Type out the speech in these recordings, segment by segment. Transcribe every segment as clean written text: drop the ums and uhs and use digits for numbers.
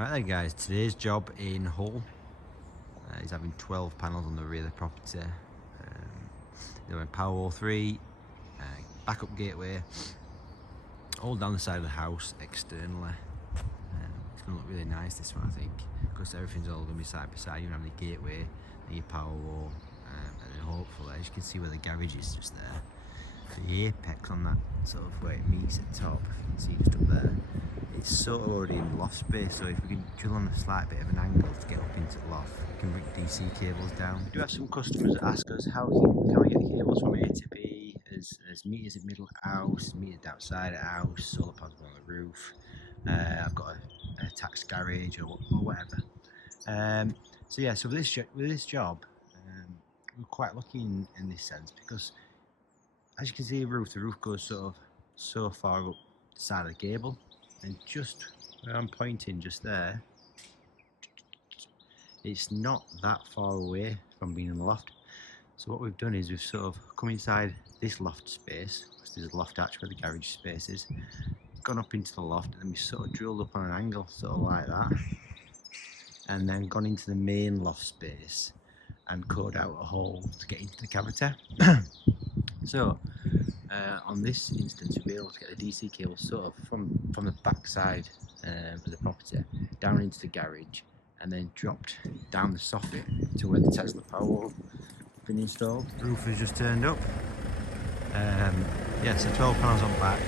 Right there guys, today's job in Hull. He's having 12 panels on the rear of the property. They're in Powerwall 3, backup gateway, all down the side of the house externally. It's going to look really nice this one, I think, because everything's all going to be side by side. You have the gateway and your power wall, and then hopefully, as you can see where the garage is just there, the apex on that sort of where it meets at the top, you can see just up there, it's sort of already in loft space, so if we can drill on a slight bit of an angle to get up into the loft, we can bring DC cables down. We do have some customers that ask us how can we get the cables from A to B, there's meters in middle of the house, meters outside the house, solar panels on the roof, I've got a attached garage or whatever. So yeah, so with this job, we're quite lucky in this sense, because as you can see, the roof goes sort of so far up the side of the gable, and just where I'm pointing just there, it's not that far away from being in the loft. So what we've done is we've sort of come inside this loft space, because there's a loft hatch where the garage space is, gone up into the loft, and then we sort of drilled up on an angle, sort of like that, and then gone into the main loft space and cut out a hole to get into the cavity. So on this instance, we'll be able to get the DC cable sort of from the back side of the property down into the garage, and then dropped down the soffit to where the Tesla Powerwall has been installed. The roof has just turned up. Yeah, so 12 panels on back,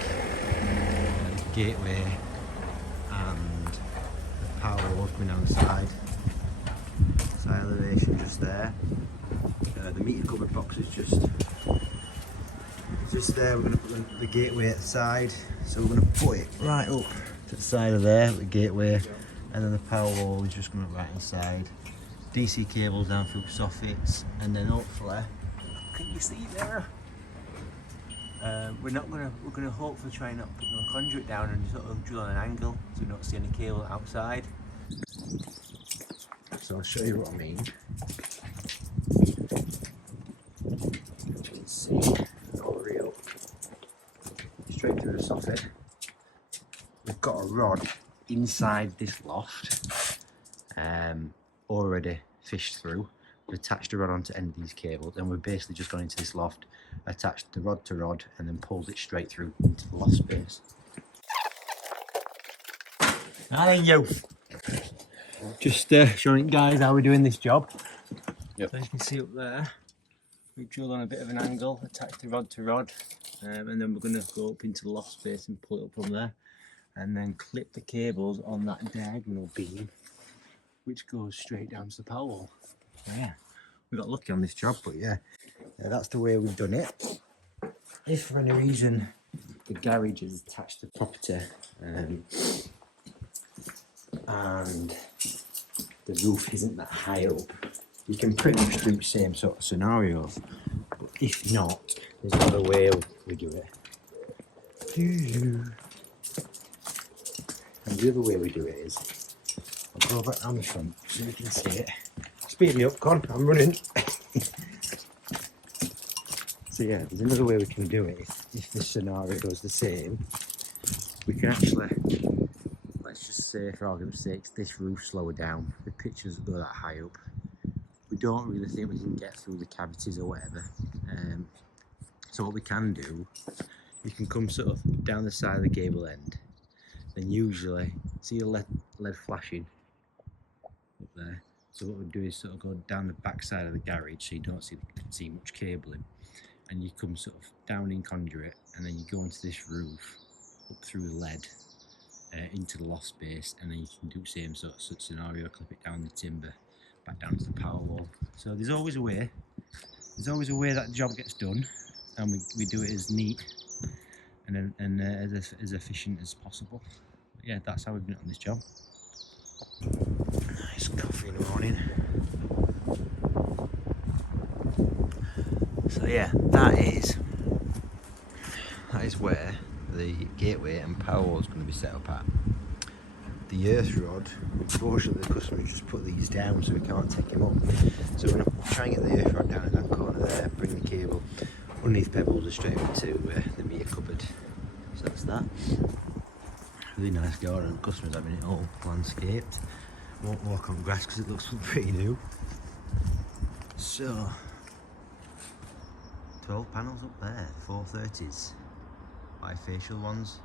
gateway, and the Powerwall going down the side. Side elevation just there. The meter cupboard box is just there. We're going to put the gateway at the side, so we're going to put it right up to the side of there, the gateway, and then the power wall is just going to right inside. DC cables down through soffits, and then hopefully, can you see there? We're going to hopefully try not put no conduit down and sort of drill on an angle so we don't see any cable outside. So I'll show you what I mean. As you can see, straight through the soffit. We've got a rod inside this loft, already fished through. We've attached the rod onto end of these cables, and we've basically just gone into this loft, attached the rod to rod, and then pulled it straight through into the loft space. Hi, yo. Just showing guys how we're doing this job. Yep. So as you can see up there, we've drilled on a bit of an angle, attached the rod to rod, and then we're going to go up into the loft space and pull it up from there, and then clip the cables on that diagonal beam, which goes straight down to the power wall. Yeah, we got lucky on this job, but yeah, that's the way we've done it. If for any reason the garage is attached to the property, and the roof isn't that high up, you can pretty much do the same sort of scenario. But if not, there's another way we do it. And the other way we do it is, I'll go back down the front so you can see it. Speed me up, Con, I'm running. So yeah, there's another way we can do it. If this scenario goes the same, we can actually, let's just say for argument's sake, this roof lower down, the pictures go that high up. We don't really think we can get through the cavities or whatever. So what we can do, you can come sort of down the side of the gable end, then usually, see the LED flashing up there? So what we do is sort of go down the back side of the garage so you don't see much cabling, and you come sort of down in conduit, and then you go into this roof, up through the LED, into the loft space, and then you can do the same sort of scenario, clip it down the timber, back down to the power wall. So there's always a way. There's always a way that the job gets done, and we do it as neat and as efficient as possible. But yeah, that's how we've done it on this job. Nice coffee in the morning. So yeah, that is where the gateway and power wall is going to be set up at. The earth rod, unfortunately the customer just put these down so we can't take them up. So we're going to try and get the earth rod down in that corner there, bring the cable underneath pebbles and straight into the meter cupboard. So that's that. Really nice garden. Customers having it all landscaped. Won't walk on grass because it looks pretty new. So 12 panels up there, 430s, bifacial ones.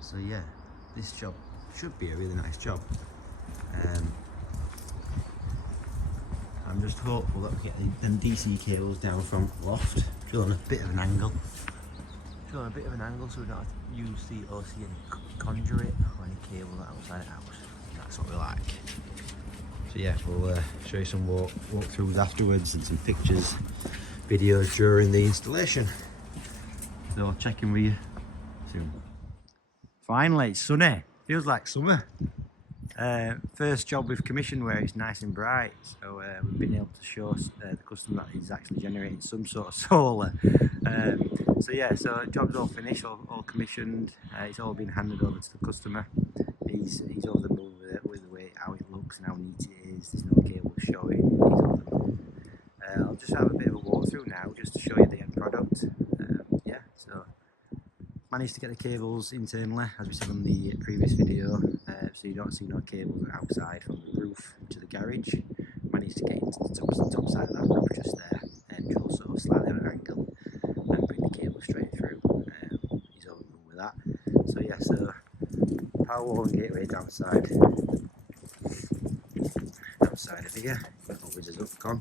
So yeah, this job should be a really nice job. I'm just hopeful that we get them DC cables down from loft, drill on a bit of an angle. So we don't have to use the any conduit or any cable outside the house. That's what we like. So yeah, we'll show you some walkthroughs afterwards and some pictures, videos during the installation. So I'll check in with you soon. Finally, it's sunny. Feels like summer. First job we've commissioned where it's nice and bright, so we've been able to show the customer that he's actually generating some sort of solar. So yeah, so job's all finished, all commissioned. It's all been handed over to the customer. He's over the moon with the way how it looks and how neat it is. There's no cable showing. He's over the moon. I'll just have a bit of a walkthrough now, just to show you the end product. Yeah, so managed to get the cables internally, as we said on the previous video, so you don't see no cables outside from the roof to the garage. Managed to get into the top side of that roof just there, and drill sort of slightly at an angle and bring the cable straight through. He's over the moon with that. So yeah, so power wall and gateway downside of here, got the wizards up gone.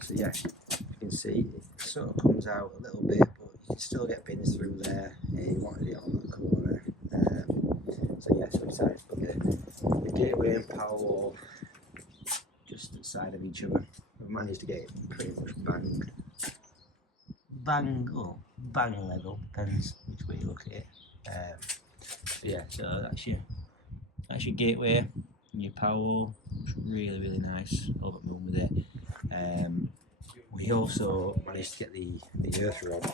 So yeah, you can see it sort of comes out a little bit, but you can still get pins through there. You wanted it on the corner. So yeah, so we decided to put the gateway and power wall just at the side of each other. We've managed to get it pretty much bang level, depends which way you look at it. So yeah, so that's your gateway and your power wall. Really nice, over the moon with it. We also managed to get the earth rod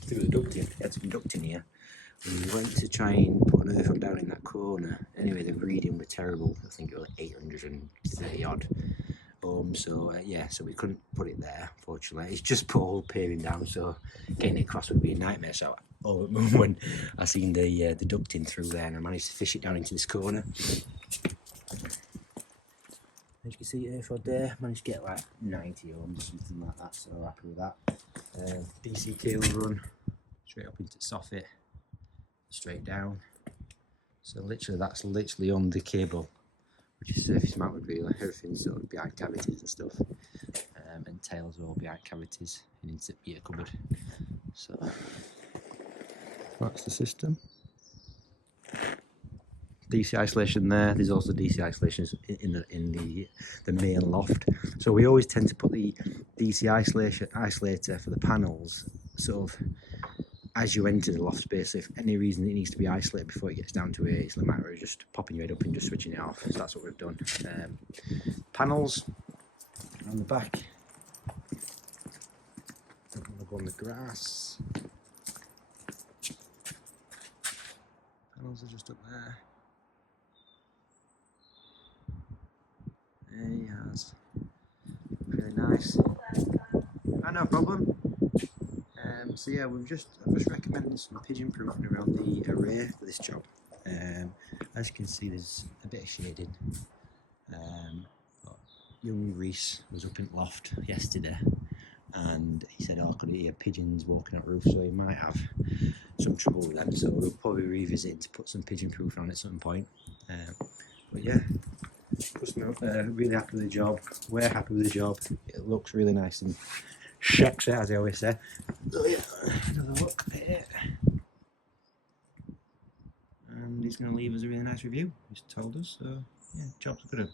through the ducting. We had some ducting here. We went to try and put an earth rod down in that corner. Anyway, the reading were terrible. I think it was 830 odd ohms. So yeah, so we couldn't put it there, fortunately. It's just pole paving down, so getting it across would be a nightmare. So over the moon when I seen the ducting through there, and I managed to fish it down into this corner. As you can see, earth rod there, managed to get like 90 ohms or something like that, so happy with that. DC cable run straight up into soffit, straight down. So literally, that's literally on the cable, which is surface mounted really. Everything's sort of behind cavities and stuff, and tails are all behind cavities and into the ear cupboard. So that's the system. DC isolation there. There's also DC isolations in the main loft. So we always tend to put the DC isolator for the panels sort of as you enter the loft space. If any reason it needs to be isolated before it gets down to 8, it's a matter of just popping your head up and just switching it off. So that's what we've done. Panels on the back. I'm gonna go on the grass. Panels are just up there. There he has. Really nice. No problem. So yeah, I'm just recommending some pigeon proofing around the array for this job. As you can see, there's a bit of shading. Young Reese was up in the loft yesterday, and he said, "Oh, I could hear pigeons walking up roof," so he might have some trouble with them. So we'll probably revisit to put some pigeon proofing on at some point. But yeah. Customer really happy with the job. We're happy with the job. It looks really nice and sexy, as I always say. So yeah, another look at it. And he's going to leave us a really nice review. He's told us. So yeah, job's good.